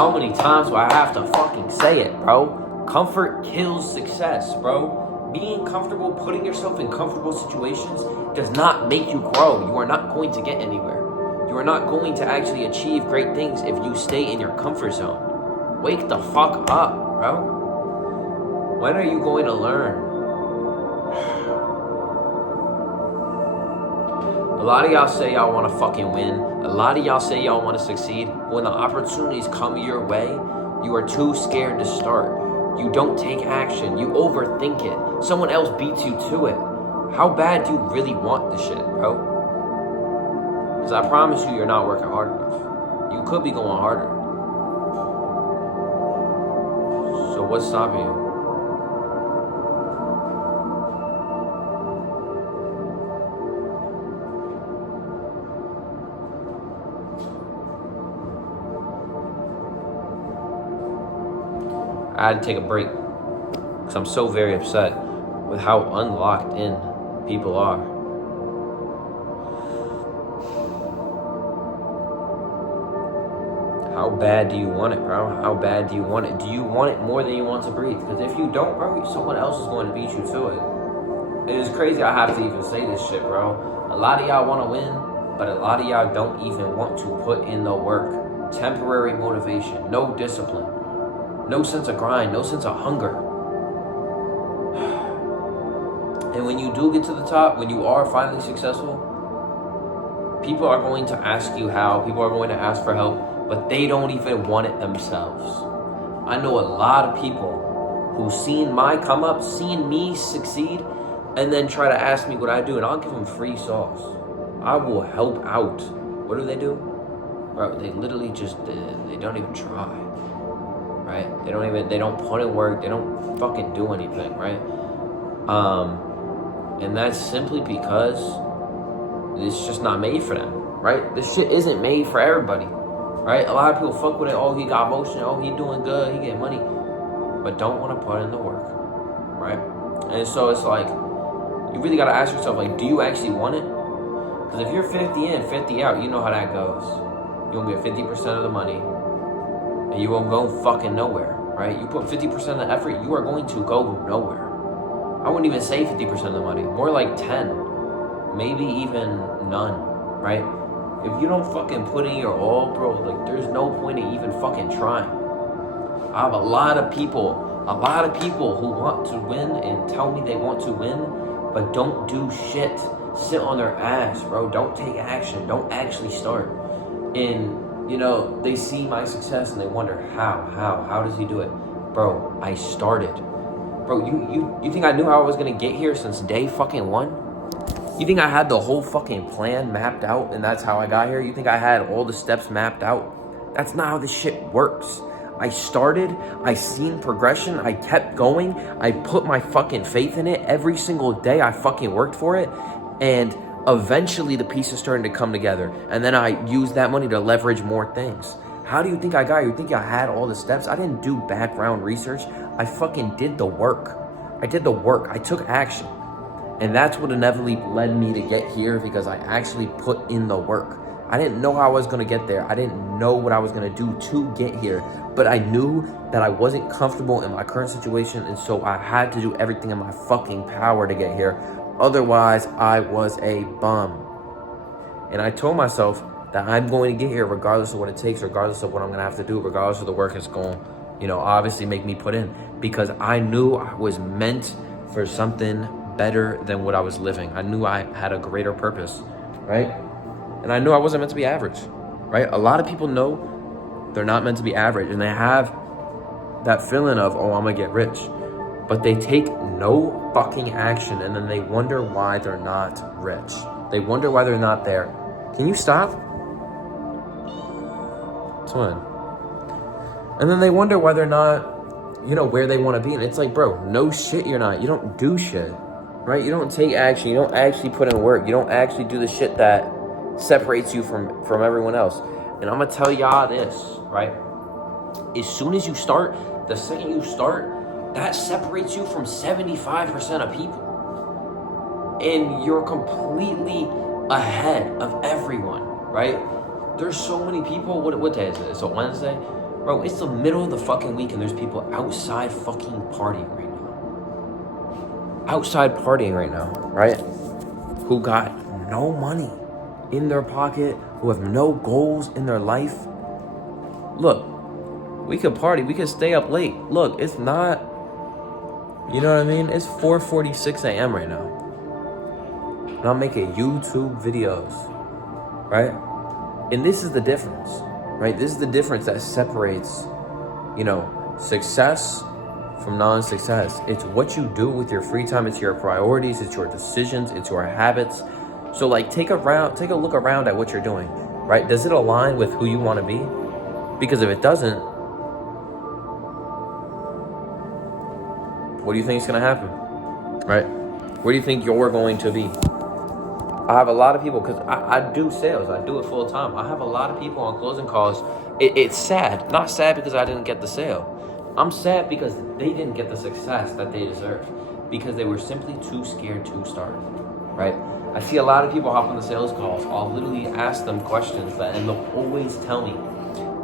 how many times do I have to fucking say it, bro? Comfort kills success, bro. Being comfortable, putting yourself in comfortable situations does not make you grow. You are not going to get anywhere. You are not going to actually achieve great things if you stay in your comfort zone. Wake the fuck up, bro. When are you going to learn? A lot of y'all say y'all want to fucking win. A lot of y'all say y'all want to succeed. When the opportunities come your way, you are too scared to start. You don't take action. You overthink it. Someone else beats you to it. How bad do you really want this shit, bro? Because I promise you, you're not working hard enough. You could be going harder. So what's stopping you? I had to take a break because I'm so very upset with how unlocked in people are. How bad do you want it, bro? How bad do you want it? Do you want it more than you want to breathe? Because if you don't, bro, someone else is going to beat you to it. It is crazy I have to even say this shit, bro. A lot of y'all want to win, but a lot of y'all don't even want to put in the work. Temporary motivation, no discipline. No sense of grind, no sense of hunger. And when you do get to the top, when you are finally successful, people are going to ask you how, people are going to ask for help, but they don't even want it themselves. I know a lot of people who've seen my come up, seen me succeed, and then try to ask me what I do, and I'll give them free sauce. I will help out. What do? Bro, they literally just, they don't even try. Right? They don't put in work, they don't fucking do anything, right? And that's simply because it's just not made for them, right? This shit isn't made for everybody, right? A lot of people fuck with it, oh, he got motion, oh, he doing good, he getting money, but don't want to put in the work, right? And so it's like, you really got to ask yourself, like, do you actually want it? Because if you're 50 in, 50 out, you know how that goes. You'll get 50% of the money, and you won't go fucking nowhere, right? You put 50% of the effort, you are going to go nowhere. I wouldn't even say 50% of the money, more like 10, maybe even none, right? If you don't fucking put in your all, bro, like there's no point in even fucking trying. I have a lot of people who want to win and tell me they want to win, but don't do shit. Sit on their ass, bro. Don't take action. Don't actually start. And you know, they see my success and they wonder how does he do it? Bro, I started. Bro, you think I knew how I was gonna get here since day fucking one? You think I had the whole fucking plan mapped out and that's how I got here? You think I had all the steps mapped out? That's not how this shit works. I started, I seen progression, I kept going, I put my fucking faith in it. Every single day I fucking worked for it, and eventually the pieces started to come together, and then I used that money to leverage more things. How do you think I got here? You think I had all the steps? I didn't do background research. I fucking did the work. I did the work. I took action. And that's what inevitably led me to get here, because I actually put in the work. I didn't know how I was going to get there. I didn't know what I was going to do to get here, but I knew that I wasn't comfortable in my current situation, and so I had to do everything in my fucking power to get here. Otherwise, I was a bum. And I told myself that I'm going to get here regardless of what it takes, regardless of what I'm going to have to do, regardless of the work it's going to, you know, obviously make me put in, because I knew I was meant for something better than what I was living. I knew I had a greater purpose, right? And I knew I wasn't meant to be average, right? A lot of people know they're not meant to be average, and they have that feeling of, oh, I'm gonna get rich, but they take no fucking action, and then they wonder why they're not rich. They wonder why they're not there. Can you stop? Someone. And then they wonder why they're not, you know, where they want to be. And it's like, bro, no shit, you're not. You don't do shit, right? You don't take action. You don't actually put in work. You don't actually do the shit that separates you from everyone else. And I'm gonna tell y'all this, right? As soon as you start, the second you start, that separates you from 75% of people. And you're completely ahead of everyone, right? There's so many people. What day is it? It's a Wednesday. Bro, it's the middle of the fucking week and there's people outside fucking partying right now. Outside partying right now, right? Who got no money in their pocket, who have no goals in their life. Look, we could party, we could stay up late. Look, it's not, you know what I mean? It's 4:46 a.m. right now. And I'm making YouTube videos, right? And this is the difference, right? This is the difference that separates, you know, success from non-success. It's what you do with your free time. It's your priorities. It's your decisions. It's your habits. So like, take a look around at what you're doing, right? Does it align with who you want to be? Because if it doesn't, what do you think is going to happen, right? Where do you think you're going to be? I have a lot of people, because I do sales. I do it full time. I have a lot of people on closing calls. It's sad. Not sad because I didn't get the sale. I'm sad because they didn't get the success that they deserve because they were simply too scared to start, right? I see a lot of people hop on the sales calls. I'll literally ask them questions and they'll always tell me,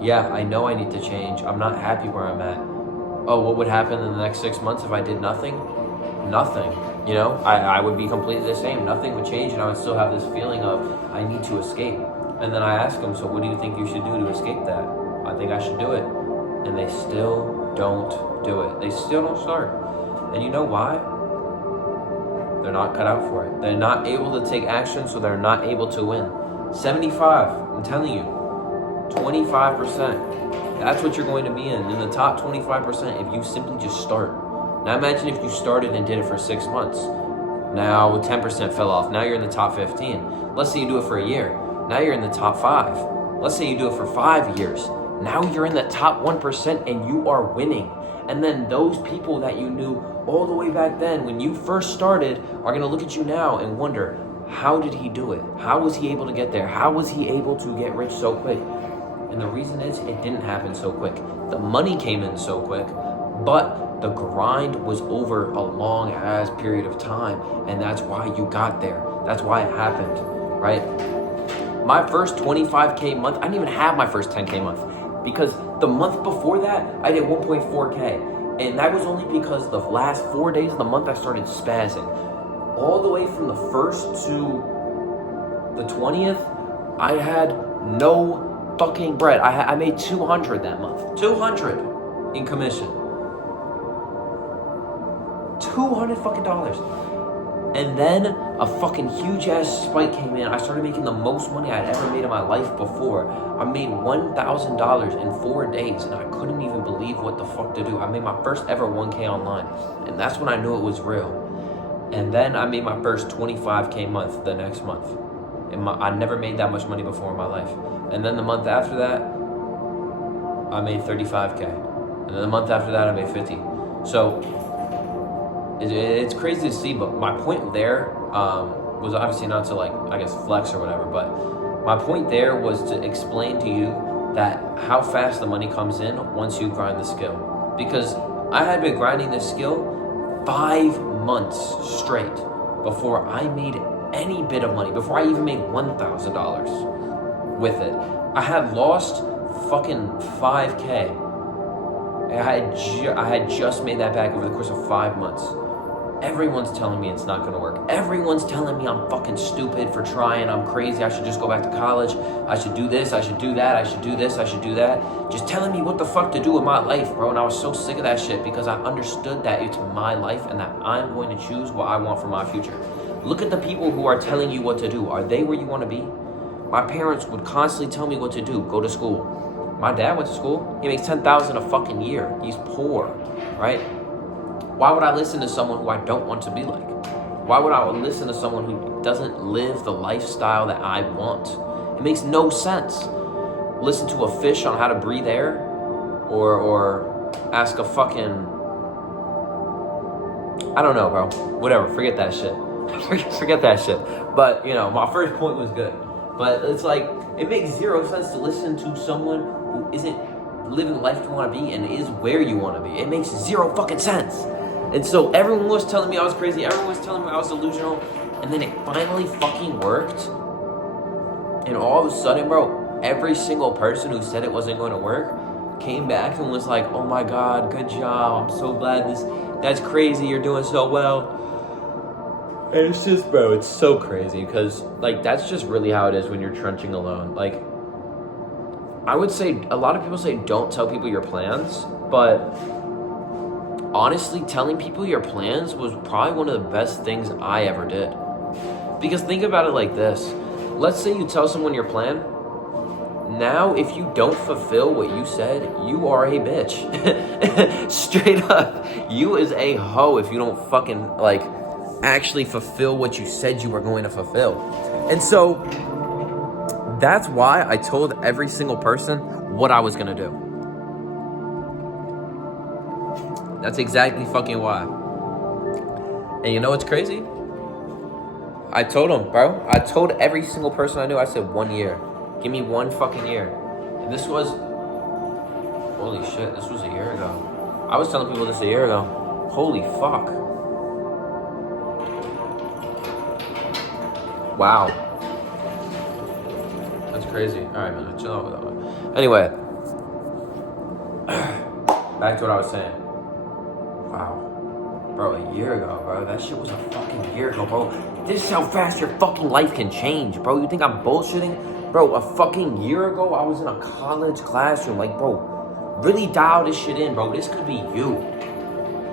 yeah, I know I need to change. I'm not happy where I'm at. Oh, what would happen in the next 6 months if I did nothing? Nothing. You know, I would be completely the same. Nothing would change, and I would still have this feeling of I need to escape. And then I ask them, so what do you think you should do to escape that? I think I should do it. And they still don't do it. They still don't start. And you know why? They're not cut out for it. They're not able to take action, so they're not able to win. 75, I'm telling you, 25%. That's what you're going to be in the top 25% if you simply just start. Now imagine if you started and did it for 6 months. Now 10% fell off. Now you're in the top 15. Let's say you do it for a year. Now you're in the top 5. Let's say you do it for 5 years. Now you're in the top 1% and you are winning. And then those people that you knew all the way back then when you first started are going to look at you now and wonder, how did he do it? How was he able to get there? How was he able to get rich so quick? And the reason is it didn't happen so quick. The money came in so quick, but the grind was over a long ass period of time. And that's why you got there. That's why it happened, right? My first 25K month, I didn't even have my first 10K month because the month before that, I did 1.4K. And that was only because the last 4 days of the month, I started spazzing. All the way from the 1st to the 20th, I had no fucking bread. I made 200 that month. 200 in commission. 200 fucking dollars. And then a fucking huge ass spike came in. I started making the most money I'd ever made in my life before. I made $1,000 in 4 days and I couldn't even believe what the fuck to do. I made my first ever 1K online and that's when I knew it was real. And then I made my first 25K month the next month. And I never made that much money before in my life. And then the month after that, I made 35K. And then the month after that, I made 50. So it's crazy to see, but my point there was obviously not to like, I guess, flex or whatever, but my point there was to explain to you that how fast the money comes in once you grind the skill. Because I had been grinding this skill 5 months straight before I made any bit of money, before I even made $1,000 with it. I had lost fucking 5K. I had just made that back over the course of 5 months. Everyone's telling me it's not gonna work. Everyone's telling me I'm fucking stupid for trying. I'm crazy. I should just go back to college. I should do this. I should do that. I should do this. I should do that. Just telling me what the fuck to do with my life, bro. And I was so sick of that shit because I understood that it's my life and that I'm going to choose what I want for my future. Look at the people who are telling you what to do. Are they where you want to be? My parents would constantly tell me what to do. Go to school. My dad went to school. He makes $10,000 a fucking year. He's poor, right? Why would I listen to someone who I don't want to be like? Why would I listen to someone who doesn't live the lifestyle that I want? It makes no sense. Listen to a fish on how to breathe air or ask a fucking, I don't know, bro. Whatever, forget that shit. Forget that shit. But, you know, my first point was good. But it's like, it makes zero sense to listen to someone who isn't living the life you want to be and is where you want to be. It makes zero fucking sense. And so everyone was telling me I was crazy. Everyone was telling me I was delusional. And then it finally fucking worked. And all of a sudden, bro, every single person who said it wasn't going to work came back and was like, oh my God, good job. I'm so glad that's crazy. You're doing so well. And it's just, bro, it's so crazy because, like, that's just really how it is when you're trenching alone. Like, I would say, a lot of people say don't tell people your plans, but honestly, telling people your plans was probably one of the best things I ever did. Because think about it like this. Let's say you tell someone your plan. Now, if you don't fulfill what you said, you are a bitch. Straight up. You is a hoe if you don't fucking, like, actually fulfill what you said you were going to fulfill. And so that's why I told every single person what I was going to do. That's exactly fucking why. And you know what's crazy? I told them, bro. I told every single person I knew, I said 1 year. Give me 1 fucking year. And this was, holy shit, this was a year ago. I was telling people this a year ago. Holy fuck. Wow. That's crazy. Alright, man, chill out with that one. Anyway. Back to what I was saying. Wow. Bro, a year ago, bro. That shit was a fucking year ago, bro. This is how fast your fucking life can change, bro. You think I'm bullshitting? Bro, a fucking year ago, I was in a college classroom. Like, bro, really dial this shit in, bro. This could be you.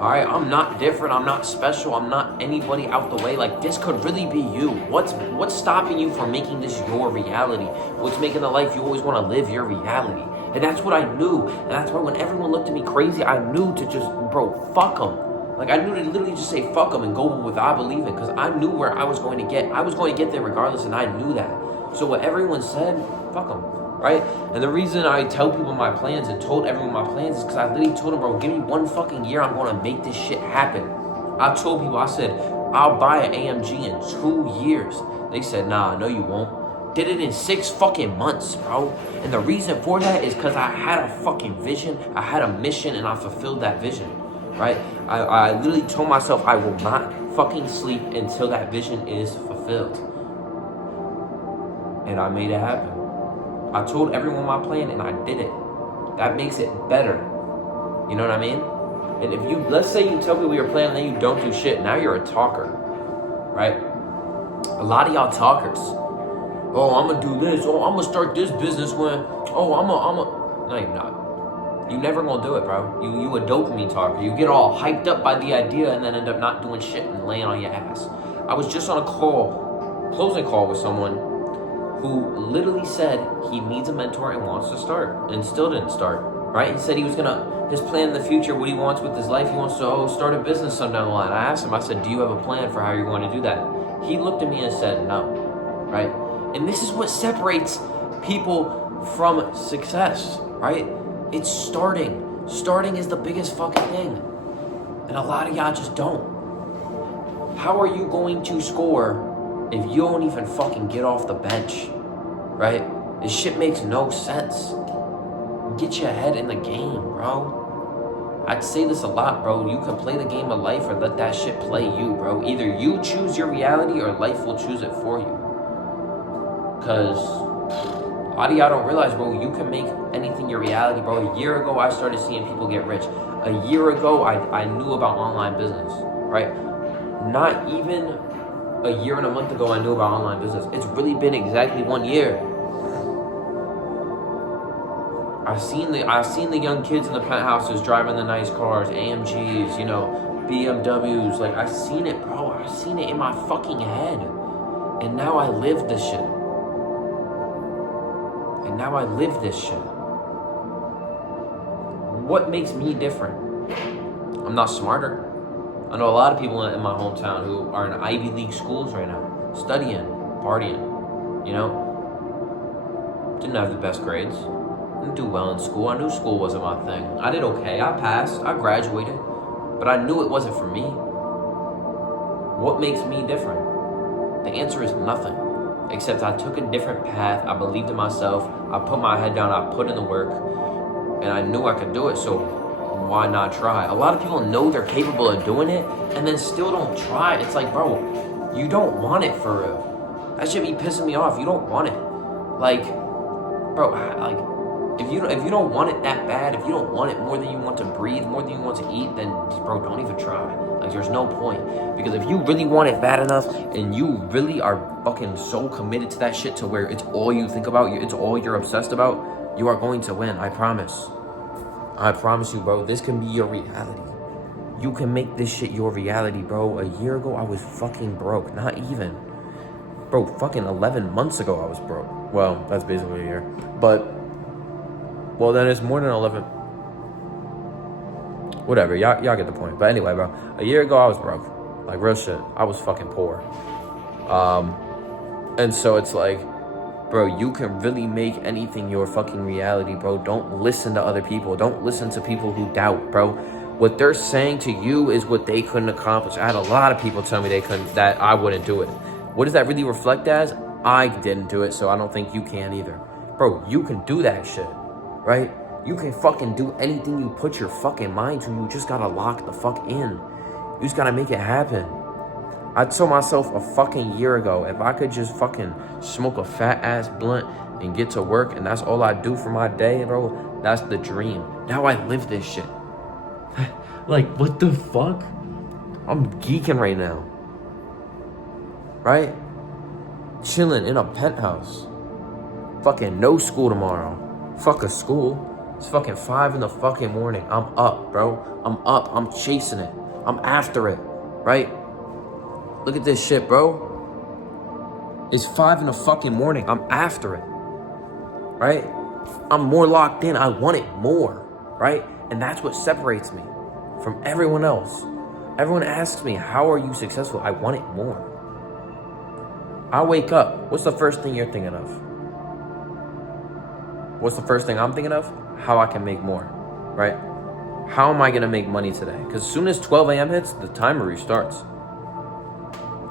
Alright, I'm not different. I'm not special. I'm not anybody out the way. Like, this could really be you. What's stopping you from making this your reality? What's making the life you always want to live your reality? And that's what I knew. And that's why when everyone looked at me crazy, I knew to just, bro, fuck them. Like, I knew to literally just say fuck them and go with I believe it. Because I knew where I was going to get. I was going to get there regardless, and I knew that. So what everyone said, fuck them, right? And the reason I tell people my plans and told everyone my plans is because I literally told them, bro, give me 1 fucking year. I'm going to make this shit happen. I told people, I said, I'll buy an AMG in 2 years. They said, nah, no you won't. Did it in 6 fucking months, bro. And the reason for that is because I had a fucking vision. I had a mission, and I fulfilled that vision. Right? I literally told myself I will not fucking sleep until that vision is fulfilled. And I made it happen. I told everyone my plan and I did it. That makes it better. You know what I mean? And if you, let's say you tell people your plan and then you don't do shit, now you're a talker. Right? A lot of y'all talkers. Oh, I'm gonna do this. Oh, I'm gonna start this business when, no, you're not. You never gonna do it, bro. You a dopamine talker. You get all hyped up by the idea and then end up not doing shit and laying on your ass. I was just on a closing call with someone who literally said he needs a mentor and wants to start and still didn't start, right? He said he was his plan in the future, what he wants with his life, he wants to start a business some down the line. I asked him, I said, do you have a plan for how you're going to do that? He looked at me and said, no, right? And this is what separates people from success, right? It's starting. Starting is the biggest fucking thing. And a lot of y'all just don't. How are you going to score if you don't even fucking get off the bench? Right? This shit makes no sense. Get your head in the game, bro. I'd say this a lot, bro. You can play the game of life or let that shit play you, bro. Either you choose your reality or life will choose it for you. Because a lot of y'all don't realize, bro, you can make anything your reality, bro. A year ago, I started seeing people get rich. A year ago, I knew about online business, right? Not even a year and a month ago, I knew about online business. It's really been exactly 1 year. I've seen the young kids in the penthouses driving the nice cars, AMGs, you know, BMWs. Like, I've seen it, bro. I've seen it in my fucking head. And now I live this shit. And now I live this shit. What makes me different? I'm not smarter. I know a lot of people in my hometown who are in Ivy League schools right now, studying, partying, you know? Didn't have the best grades. Didn't do well in school. I knew school wasn't my thing. I did okay. I passed. I graduated. But I knew it wasn't for me. What makes me different? The answer is nothing. Except I took a different path. I believed in myself. I put my head down. I put in the work. And I knew I could do it. So why not try? A lot of people know they're capable of doing it and then still don't try. It's like, bro, you don't want it for real. That should be pissing me off. You don't want it. Like, bro, like, if you don't want it that bad, if you don't want it more than you want to breathe, more than you want to eat, then bro, don't even try. Like, there's no point. Because if you really want it bad enough and you really are fucking so committed to that shit to where it's all you think about, it's all you're obsessed about, you are going to win. I promise. I promise you, bro. This can be your reality. You can make this shit your reality, bro. A year ago, I was fucking broke. Not even. Bro, fucking 11 months ago, I was broke. Well, that's basically a year. But, well, then it's more than 11. Whatever, y'all get the point. But anyway, bro, a year ago, I was broke. Like, real shit. I was fucking poor. And so it's like, bro, you can really make anything your fucking reality, bro. Don't listen to other people. Don't listen to people who doubt, bro. What they're saying to you is what they couldn't accomplish. I had a lot of people tell me that I wouldn't do it. What does that really reflect as? I didn't do it, so I don't think you can either. Bro, you can do that shit, right? You can fucking do anything you put your fucking mind to. You just gotta lock the fuck in. You just gotta make it happen. I told myself a fucking year ago, if I could just fucking smoke a fat ass blunt and get to work and that's all I do for my day, bro, that's the dream. Now I live this shit. Like, what the fuck? I'm geeking right now. Right? Chilling in a penthouse. Fucking no school tomorrow. Fuck a school. It's fucking 5 in the fucking morning. I'm up, bro. I'm up. I'm chasing it. I'm after it. Right? Look at this shit, bro. It's 5 in the fucking morning. I'm after it. Right? I'm more locked in. I want it more. Right? And that's what separates me from everyone else. Everyone asks me, how are you successful? I want it more. I wake up. What's the first thing you're thinking of? What's the first thing I'm thinking of? How I can make more, right? How am I going to make money today? Because as soon as 12 a.m. hits, the timer restarts.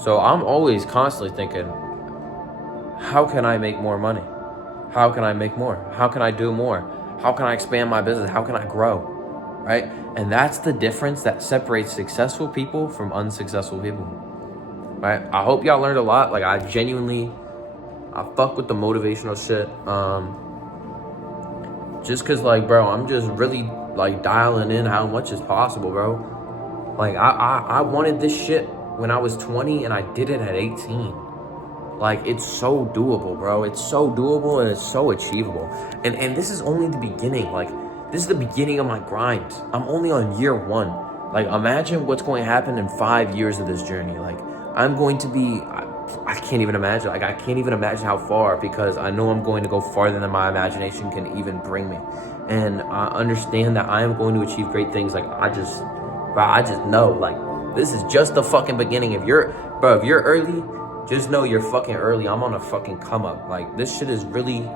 So I'm always constantly thinking, how can I make more money? How can I make more? How can I do more? How can I expand my business? How can I grow, right? And that's the difference that separates successful people from unsuccessful people, right? I hope y'all learned a lot. Like, I fuck with the motivational shit. Just cause, like, bro, I'm just really like dialing in how much is possible, bro. Like, I wanted this shit when I was 20 and I did it at 18. Like, it's so doable, bro. It's so doable and it's so achievable. And this is only the beginning. Like, this is the beginning of my grind. I'm only on year 1. Like, imagine what's going to happen in 5 years of this journey. Like, I'm going to be, I can't even imagine. Like, I can't even imagine how far, because I know I'm going to go farther than my imagination can even bring me. And I understand that I am going to achieve great things. Like, I just know, like, this is just the fucking beginning. If you're early, just know you're fucking early. I'm on a fucking come up. Like, this shit is really,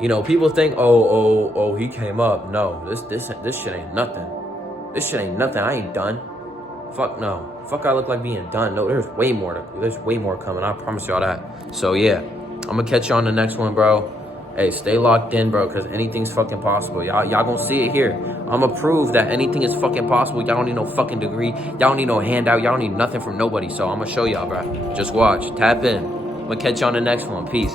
you know, people think, oh, he came up. No, this shit ain't nothing. This shit ain't nothing. I ain't done. Fuck no. Fuck I look like being done. No, there's way more coming. I promise y'all that. So yeah, I'm gonna catch you on the next one, bro. Hey, stay locked in, bro, because anything's fucking possible. Y'all gonna see it here. I'm gonna prove that anything is fucking possible. Y'all don't need no fucking degree. Y'all don't need no handout. Y'all don't need nothing from nobody. So I'm gonna show y'all, bro. Just watch. Tap in. I'm gonna catch you on the next one. Peace.